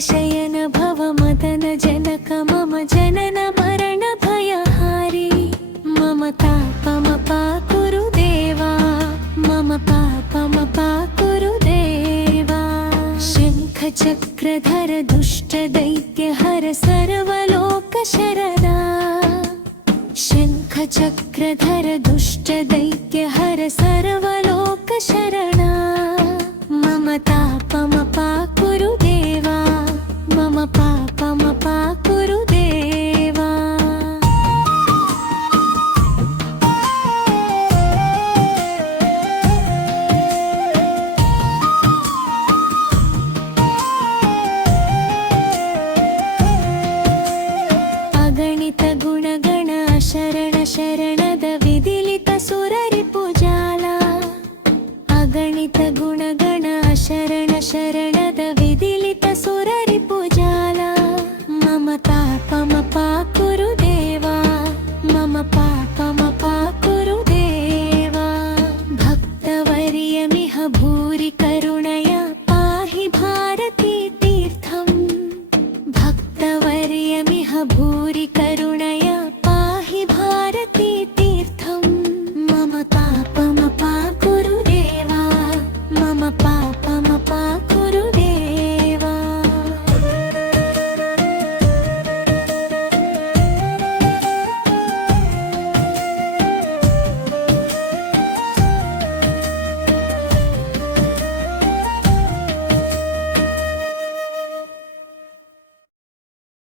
शयन भव मदन जनक मम जनन मरण भयहारी मम तापमपा कुरु देवा मम पापमपा कुरु देवा। शंख चक्रधर दुष्ट दैत्य हर सर्वलोक शरणा शंख चक्रधर दुष्ट दैत्य हर सर्वलोक शरणा मम तापमपा कुरु देवा मम पापमपा कुरु देवा। अगणित गुणगण शरण शरणद विदिलित सुररिपुजाला अगणित गुणगण शरण शरणद विदिलित सुररिपुजाला मम तापमपा कुरु देवा मम पापमपा कुरु देवा। भक्तवर्यमिह भूरि